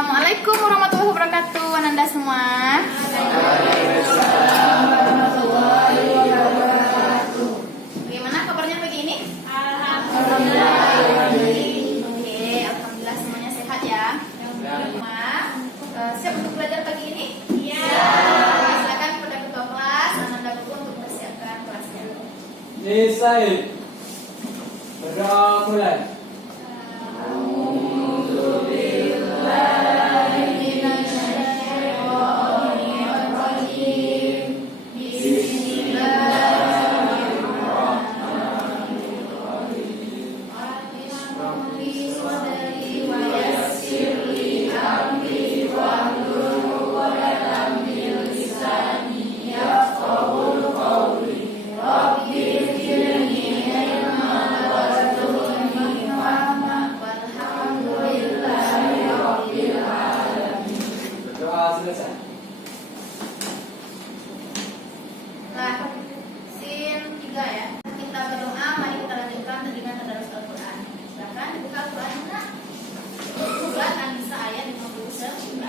Assalamualaikum warahmatullahi wabarakatuh, Ananda semua. Bagaimana kabarnya pagi ini? Alhamdulillah. Oke, alhamdulillah semuanya sehat ya. Semua siap untuk belajar pagi ini? Iya. Silakan kepada ketua kelas, Ananda Buku untuk mempersiapkan kelasnya. Selesai. Berdoa mulai. Nah, scene 3 ya. Kita berdoa, mari kita lanjutkan dengan tadarus Al-Quran. Silakan dibuka Al-Quran. Surat An-Nisa ayat 59.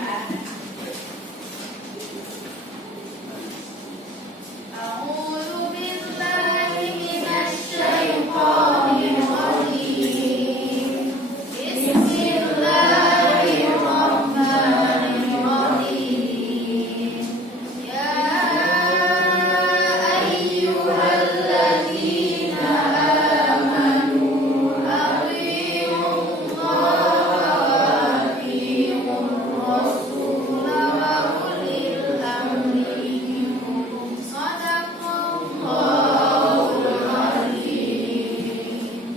A'udzu billahi minasy syaithanir rajim. Bismillahirrahmanirrahim. Ya ayyuhalladzina amanu athi'ullaha wa athi'ur rasul wa ulil amri minkum. Shadaqallahul azim.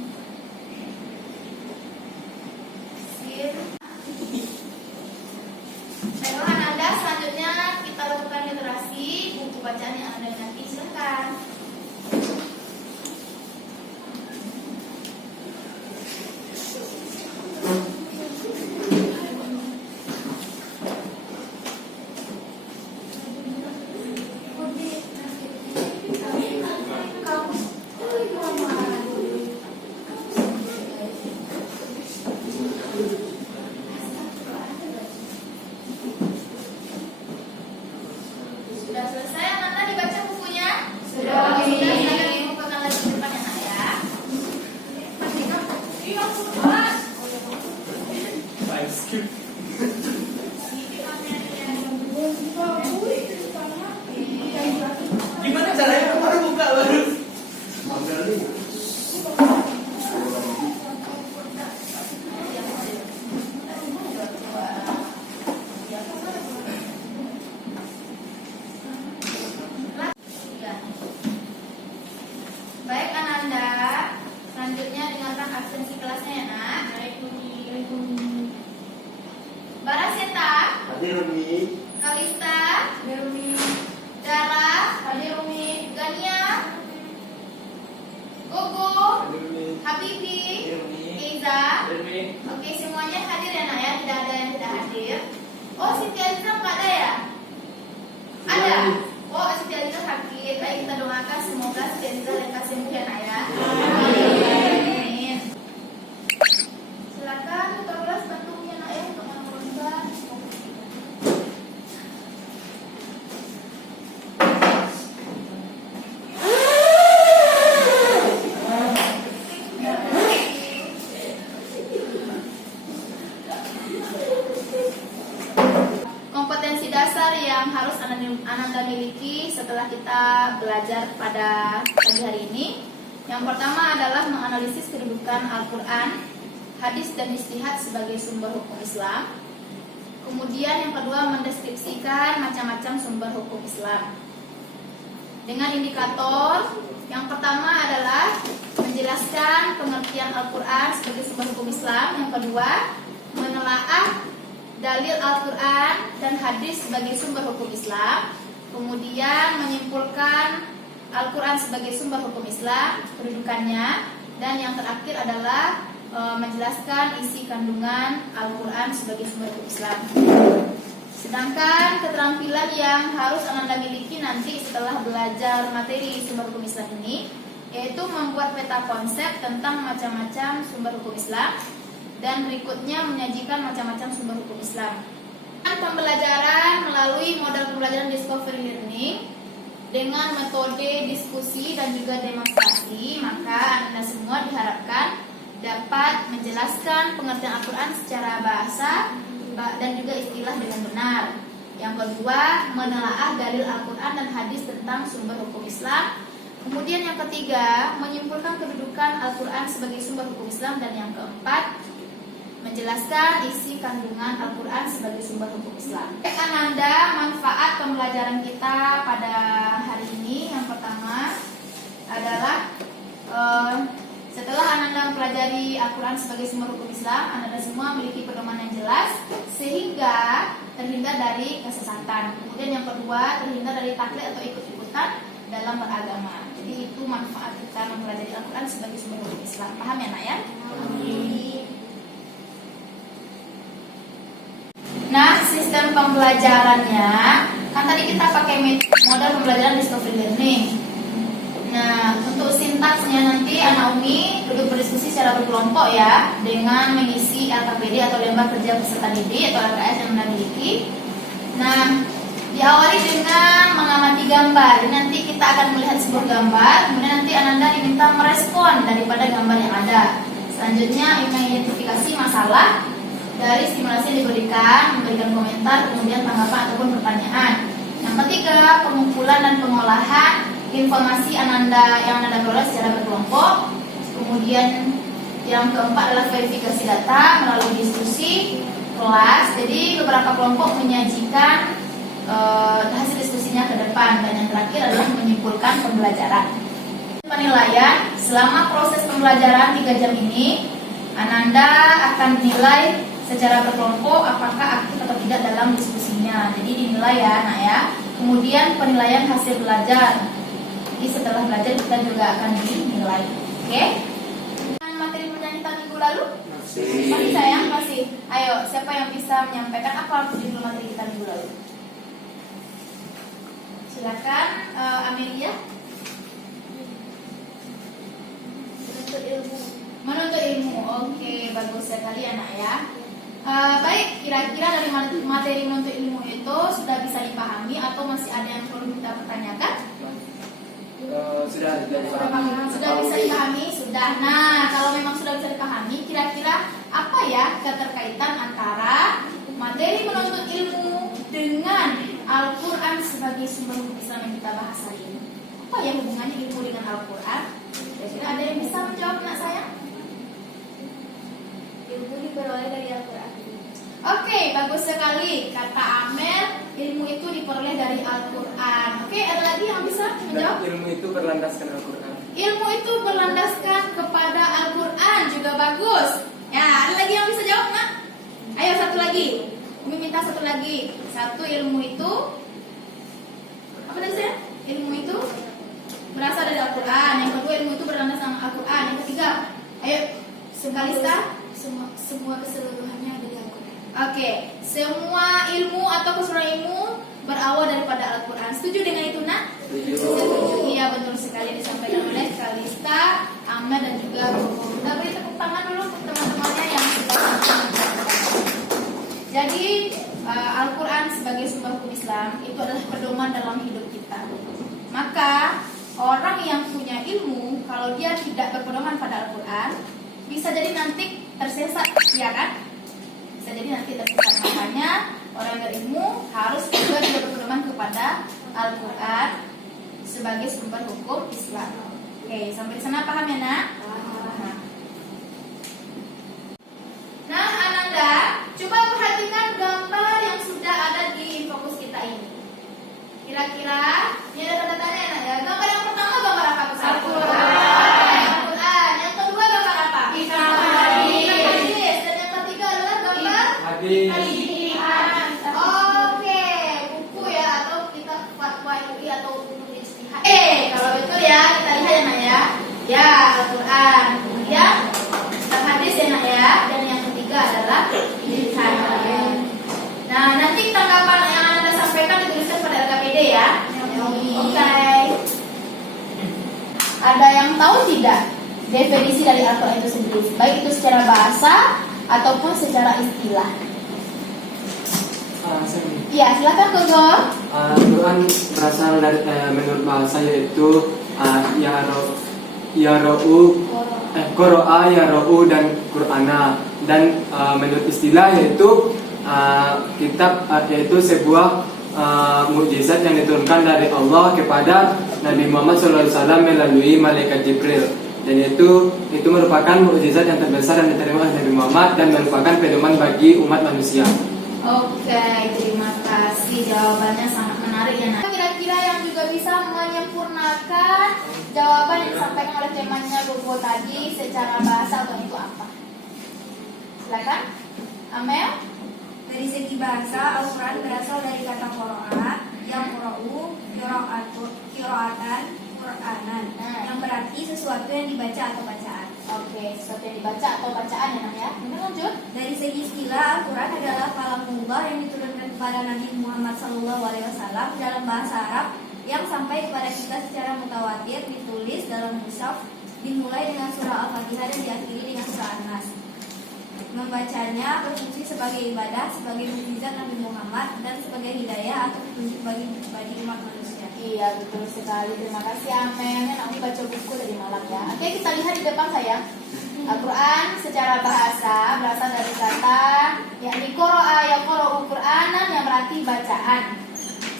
Baiklah Ananda, selanjutnya kita lakukan literasi buku bacaan yang Anda minati. Silakan. Sudah selesai Ananda dibaca bukunya? Sudah. Silakan dibukakan lagi ke depannya Nak ya. Baik, skip. Gimana caranya? Baru buka baru. Baik Ananda, selanjutnya dengarkan absensi kelasnya ya Nak. Baraseta, Hadir Umi. Kalista, Dara, Gania, Gogo, Habibi, Iza. Oke, semuanya hadir ya Nak ya, tidak ada yang tidak hadir. Oh, Siti Aliza nggak ada ya? Ada. Oh, Siti Aliza hadir. Baik, kita doakan semoga Siti Aliza lekas sembuh ya Nak ya. Amin. Silakan ketua kelas bantu ya Nak ya untuk menurunkan. Kompetensi dasar yang harus Ananda miliki setelah kita belajar pada pagi hari ini. Yang pertama adalah menganalisis kedudukan Al-Quran, hadis dan ijtihad sebagai sumber hukum Islam. Kemudian yang kedua mendeskripsikan macam-macam sumber hukum Islam dengan indikator. Yang pertama adalah menjelaskan pengertian Al-Quran sebagai sumber hukum Islam. Yang kedua menelaah dalil Al-Quran dan hadis sebagai sumber hukum Islam. Kemudian menyimpulkan Al-Quran sebagai sumber hukum Islam, kedudukannya. Dan yang terakhir adalah menjelaskan isi kandungan Al-Quran sebagai sumber hukum Islam. Sedangkan keterampilan yang harus Ananda miliki nanti setelah belajar materi sumber hukum Islam ini, yaitu membuat peta konsep tentang macam-macam sumber hukum Islam dan berikutnya menyajikan macam-macam sumber hukum Islam. Pembelajaran melalui model pembelajaran discovery learning dengan metode diskusi dan juga demonstrasi, maka Anda semua diharapkan dapat menjelaskan pengertian Al-Quran secara bahasa dan juga istilah dengan benar. Yang kedua, menelaah dalil Al-Quran dan hadis tentang sumber hukum Islam. Kemudian yang ketiga, menyimpulkan kedudukan Al-Quran sebagai sumber hukum Islam. Dan yang keempat, menjelaskan isi kandungan Al-Quran sebagai sumber hukum Islam. Ananda, manfaat pembelajaran kita pada hari ini yang pertama adalah setelah Ananda mempelajari Al-Quran sebagai sumber hukum Islam, Ananda semua memiliki pedoman yang jelas sehingga terhindar dari kesesatan. Kemudian yang kedua, terhindar dari taklid atau ikut-ikutan dalam beragama. Jadi itu manfaat kita mempelajari Al-Quran sebagai sumber hukum Islam. Paham ya, Nak ya? Nah, sistem pembelajarannya kan tadi kita pakai model pembelajaran discovery learning. Nah, untuk sintaksnya nanti Anak Umi duduk berdiskusi secara berkelompok ya, dengan mengisi LKPD atau lembar kerja peserta didik atau LKS yang Anda miliki. Nah, diawali dengan mengamati gambar. Jadi nanti kita akan melihat sebuah gambar, kemudian nanti Ananda diminta merespon daripada gambar yang ada. Selanjutnya mengidentifikasi masalah dari stimulasi yang diberikan, memberikan komentar, kemudian tanggapan ataupun pertanyaan. Yang ketiga, pengumpulan dan pengolahan informasi yang Ananda peroleh secara berkelompok. Kemudian yang keempat adalah verifikasi data melalui diskusi kelas. Jadi beberapa kelompok menyajikan hasil diskusinya ke depan. Dan yang terakhir adalah menyimpulkan pembelajaran. Penilaian, selama proses pembelajaran 3 jam ini, Ananda akan dinilai secara berkelompok apakah aktif atau tidak dalam diskusinya. Jadi dinilai ya, Nak ya. Kemudian penilaian hasil belajar. Jadi setelah belajar kita juga akan dinilai. Oke? Materi penyanyian minggu lalu? Masih sayang? Masih. Ayo, siapa yang bisa menyampaikan apa judul materi kita minggu lalu? Silakan, Amelia. Menuntut ilmu. Oke, bagus sekali Anak ya. Baik, kira-kira dari materi menuntut ilmu itu sudah bisa dipahami atau masih ada yang perlu kita pertanyakan? Sudah bisa dipahami? Sudah. Nah, kalau memang sudah bisa dipahami, kira-kira apa ya keterkaitan antara materi menuntut ilmu dengan Al-Quran sebagai sumber hukum Islam yang kita bahas hari ini? Apa ya hubungannya ilmu dengan Al-Quran? Kira-kira ada yang bisa menjawab, Nak sayang? Ilmu diperoleh dari Al-Quran. Oke, bagus sekali. Kata Amel, ilmu itu diperoleh dari Al-Quran. Oke, ada lagi yang bisa menjawab? Ilmu itu berlandaskan Al-Quran. Ilmu itu berlandaskan kepada Al-Quran, juga bagus. Ya, ada lagi yang bisa jawab, Nak? Ayo, satu lagi. Kami minta satu lagi. Satu, ilmu itu apa tadi saya? Ilmu itu berasal dari Al-Quran. Yang kedua, ilmu itu berlandaskan Al-Quran. Yang ketiga, ayo, Kalista. Semua keseluruhannya ada di Al-Quran. Oke, semua ilmu atau keseluruhan ilmu berawal daripada Al-Quran. Setuju dengan itu, Nak? Setuju. Iya, betul sekali disampaikan oleh Kalista, Ahmad dan juga Guru. Kita beri tepuk tangan dulu untuk teman-temannya yang sudah menyampaikan. Jadi, Al-Quran sebagai sumber hukum Islam itu adalah pedoman dalam hidup kita. Maka orang yang punya ilmu, kalau dia tidak berpedoman pada Al-Quran, bisa jadi nanti tersesat, ya kan? Bisa jadi nanti tersesat. Makanya orang berilmu harus juga dia berpedoman kepada Al-Quran sebagai sumber hukum Islam. Oke, sampai sana paham ya, Nak? Nah, Ananda, coba perhatikan gambar yang sudah ada di fokus kita ini. Kira-kira ini ada tanda tanya, Nak ya. Gambar yang pertama gambar apa? Al-Quran. Yang kedua gambar apa? Hadis. Dan yang ketiga adalah gambar Hadis. Oke, buku ya atau kita fatwa MUI atau buku ijtihad. Kalau betul ya kita lihat ya, Nak ya. Ya, Al-Quran. Kemudian hadis ya, Nak ya. Dan yang ketiga adalah ijtihad. Nah, nanti tanggapan yang Anda sampaikan dituliskan pada LKPD ya. Oke. Ada yang tahu tidak definisi dari Al-Quran itu sendiri? Baik itu secara bahasa ataupun secara istilah? Saya Iya, silakan Gogo. Quran berasal dari menurut bahasa yaitu Qoro'a, Yara'u dan Qur'ana. Dan menurut istilah yaitu kitab yaitu sebuah mukjizat yang diturunkan dari Allah kepada Nabi Muhammad SAW melalui malaikat Jibril. Dan itu merupakan mukjizat yang terbesar yang diterima oleh Nabi Muhammad dan merupakan pedoman bagi umat manusia. Oke, terima kasih. Jawabannya sangat menarik ya. Nah, kira-kira yang juga bisa menyempurnakan jawaban yang disampaikan oleh temannya Gogo tadi secara bahasa atau itu apa? Silakan, Amel. Dari segi bahasa, Al-Quran berasal dari kata qoro'a, yang qoro'u, qira'atan, Qur'anan, yang berarti sesuatu yang dibaca atau bacaan. Oke, sesuatu yang dibaca atau bacaan ya, Nam ya. Kemudian lanjut. Dari segi istilah, Al-Quran adalah kalamullah yang diturunkan kepada Nabi Muhammad SAW dalam bahasa Arab yang sampai kepada kita secara mutawatir, ditulis dalam mushaf, dimulai dengan surah Al-Fatihah dan diakhiri dengan surah An-Nas. Membacanya berfungsi sebagai ibadah, sebagai mukjizat Nabi Muhammad, dan sebagai hidayah atau petunjuk bagi umat manusia. Iya, betul sekali. Terima kasih Amel. Nak baca buku dari malam ya. Oke, kita lihat di depan saya. Al-Quran secara bahasa berasal dari kata yakni qoro'a, yaqra'u Qur'anan, yang berarti bacaan.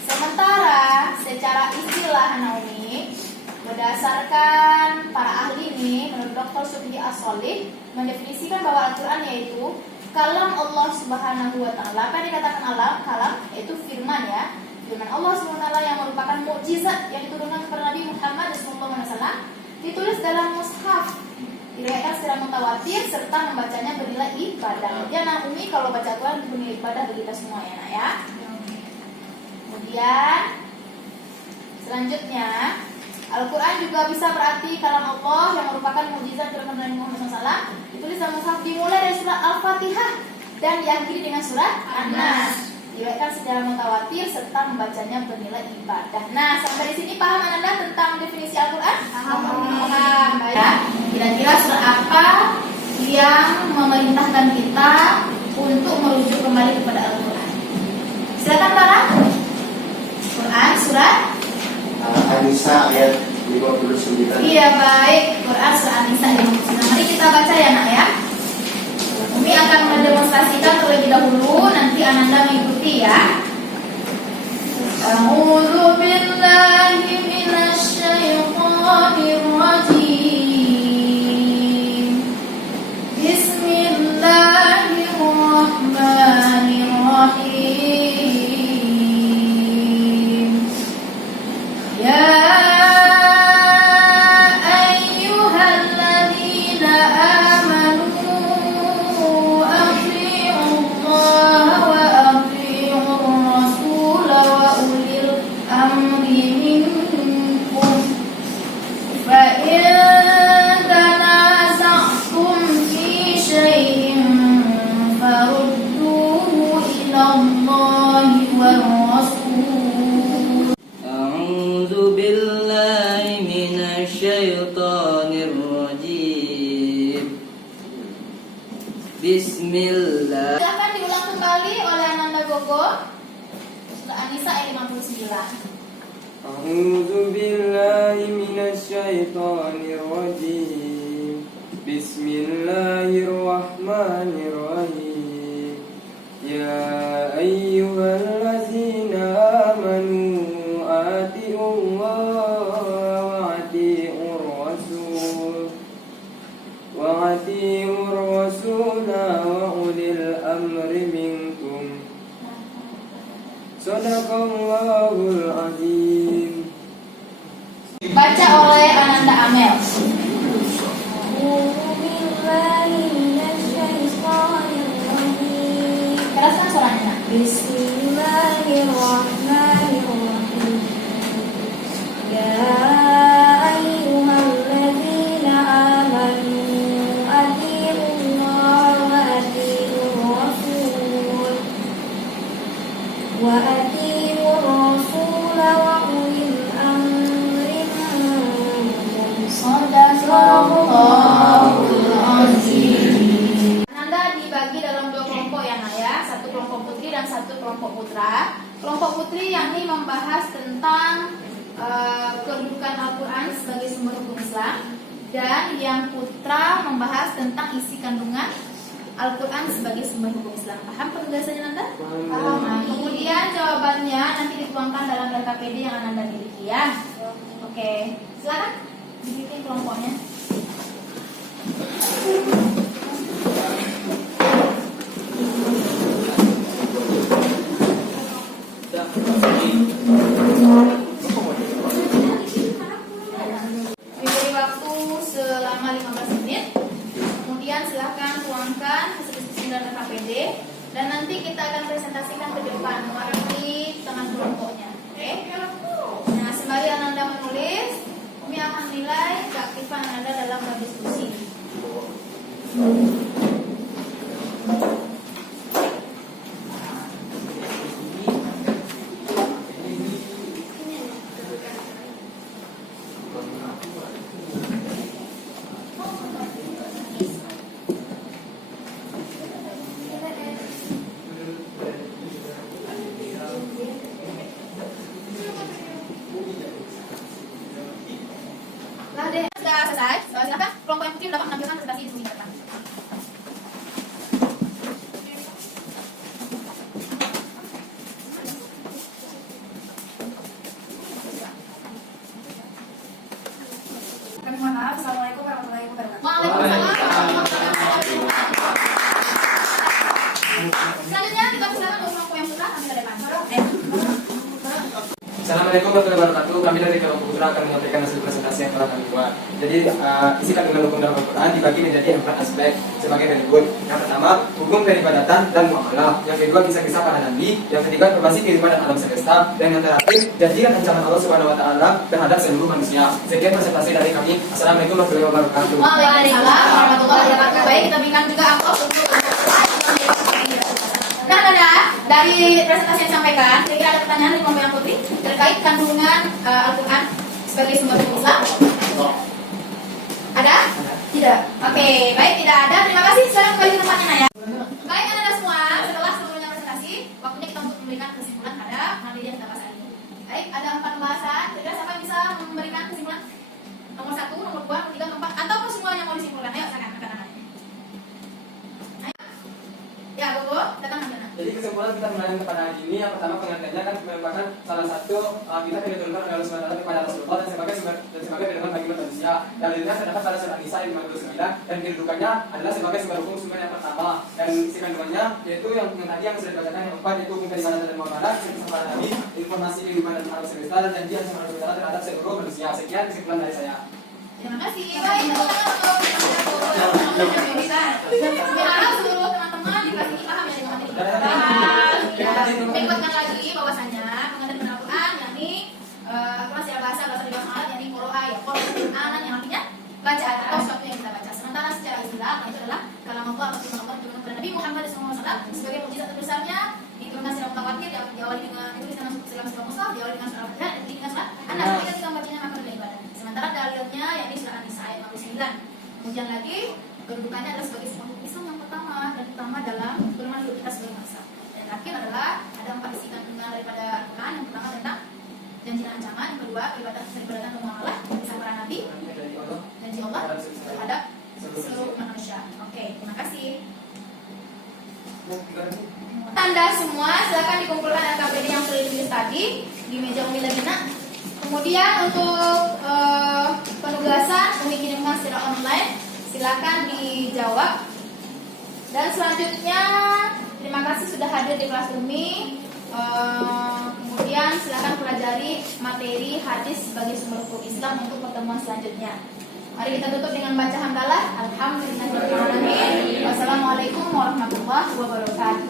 Sementara secara istilah Naomi, berdasarkan para ahli ini, menurut Dr. Subhi As-Solih mendefinisikan bahwa Al-Quran yaitu kalam Allah Subhanahu wa Ta'ala. Apa yang dikatakan kalam yaitu firman ya, firman Allah Subhanahu wa Ta'ala yang merupakan mukjizat yang diturunkan kepada Nabi Muhammad SAW, ditulis dalam mushaf, diriwayatkan secara mutawatir serta membacanya bernilai ibadah. Ya Naomi, kalau baca Quran bernilai ibadah bagi kita semua ya Nak ya. Kemudian selanjutnya, Al-Quran juga bisa berarti kalam Allah yang merupakan mukjizat dari Nabi Muhammad SAW, ditulis dalam mushaf, dimulai dari surat Al-Fatihah dan diakhiri dengan surat An-Nas, diriwayatkan secara mutawatir serta membacanya bernilai ibadah. Nah, sampai di sini paham Anda tentang definisi Al-Quran? Paham. Baik. Kira-kira surat apa yang memerintahkan kita untuk merujuk kembali kepada Al-Quran? Silakan Para. Quran surat An-Nisa ayat 59. Iya baik, Quran surah An-Nisa ayat 59. Mari kita baca ya Nak ya. Umi akan mendemonstrasikan terlebih dahulu, nanti Ananda mengikuti ya. A'udzu billahi minasy syaithanir rajim. Bismillahirrahmanirrahim. Ya Bismillah. Silakan diulang kembali oleh Ananda Gogo. Surah An-Nisa ayat 59. A'udzu billahi minasy syaithanir rajim. Bismillahirrahmanirrahim. Ya ayyuhallazina amanu atiullaha wa atiur rasul wa ulil amri minkum. Sadaqallahul azim. Baca oleh Ananda Amel. Keraskan suaranya. Bismillahirrahmanirrahim. Ya ayyuhalladzina amanu atiiullaha wa atiiur rasul wa atiiur rasul wa ulil amri minkum. Shadaqallahul azim. Ananda di membahas tentang isi kandungan Al-Quran sebagai sumber hukum Islam. Paham penugasannya Nanda? Paham. Nah, kemudian jawabannya nanti dituangkan dalam LKPD yang Anda miliki ya. Oke, silakan dibikin kelompoknya. Diberi waktu selama 15 menit. Kemudian silahkan tuangkan hasil diskusi dalam KPD dan nanti kita akan presentasikan ke depan mewakili teman kelompoknya. Oke? Nah, sembari Anda menulis, Umi akan menilai keaktifan Anda dalam berdiskusi. Lah deh, sudah selesai. Silakan kelompok yang putih dapat menampilkan presentasi di sini depan. Kami mohon maaf. Assalamualaikum warahmatullahi wabarakatuh. Waalaikumsalam warahmatullahi wabarakatuh. Selanjutnya kita persilakan untuk kelompok yang putra ambil dari depan. Assalamualaikum warahmatullahi wabarakatuh. Kami dari kelompok putra akan menyampaikan hasil presentasi yang telah kami buat. Jadi isi kandungan hukum dalam Al-Quran dibagi menjadi 4 aspek sebagai berikut. Yang pertama, hukum peribadatan dan muamalah. Yang kedua, kisah-kisah para nabi. Yang ketiga, informasi kehidupan dan alam semesta. Dan yang terakhir, janji dan ancaman Allah Subhanahu Wa Taala terhadap seluruh manusia. Sekian presentasi dari kami. Assalamualaikum warahmatullahi wabarakatuh. Waalaikumsalam warahmatullahi wabarakatuh. Baik, kita berikan juga amplop untuk Nah, Nanda, dari presentasi yang disampaikan, kira-kira ada pertanyaan dari kelompok yang putri terkait kandungan Al-Quran sebagai sumber hukum Islam? Ada? Tidak. Oke, baik, tidak ada. Terima kasih. Silakan kembali ke tempatnya, Naya. Baik, Anda semua, setelah seluruhnya presentasi, waktunya kita untuk memberikan kesimpulan pada materi yang kita bahas hari ini. Baik, ada 4 pembahasan. Kira-kira siapa yang bisa memberikan kesimpulan? Nomor 1, nomor 2, nomor 3, nomor 4, atau semuanya mau disimpulkan? Ayo, silakan, angkat tangan. Ayo. Ya, Bobo, datang ambil. Jadi kesimpulan kita mengenai pada hari ini yang pertama pengertiannya kan merupakan salah satu kita yang diturunkan oleh Allah SWT kepada Rasulullah dan sebagai pedoman bagi manusia. Dalilnya terdapat pada surat An-Nisa ayat 59 dan kedudukannya adalah sebagai sumber hukum sumber yang pertama dan isi kandungannya yaitu yang tadi yang sudah dibacakan yang keempat yaitu hukum peribadatan dan muamalah, kisah para nabi, informasi kehidupan dan alam semesta dan janji ancaman Allah SWT terhadap seluruh manusia. Sekian kesimpulan dari saya. Terima kasih. Baik, semoga seluruh teman-teman dikasih paham ya dengan materi. Ingatkan lagi bahwasanya pengertian Al-Quran yakni Al-Quran secara bahasa di bahasa Arab yakni qira'a ya Quran yang artinya bacaan atau sesuatu yang kita baca. Sementara secara istilah itu adalah kalam Allah atau firman Allah diturunkan kepada Nabi Muhammad SAW sebagai mukjizat terbesarnya diturunkan secara mutawatir diawali dengan itu dengan surah Mushaf diawali dengan surah Al-Fatihah dan dengan surah An-Nas ketika kita membacanya maka adalah ibadah. Sementara dalilnya yakni surah An-Nisa ayat 59. Kemudian lagi kedudukannya adalah sebagai sebuah hukum Islam yang pertama dan utama dalam pedoman hidup kita sebagai bangsa. Dan terakhir adalah ada 4 isi kandungan daripada Al-Quran. Yang pertama tentang janji dan ancaman, yang kedua peribadatan dan muamalah, kisah para nabi, janji Allah terhadap seluruh manusia. Oke, terima kasih. Tanda semua silakan dikumpulkan LKPD yang sudah ditulis tadi di meja Umi Lagina. Kemudian untuk penugasan Umi kirimkan secara online, silakan dijawab. Dan selanjutnya terima kasih sudah hadir di kelas Umi. Kemudian silakan pelajari materi hadis sebagai sumber hukum Islam untuk pertemuan selanjutnya. Mari kita tutup dengan baca hamdalah. Alhamdulillahirabbil alamin. Wassalamualaikum warahmatullahi wabarakatuh.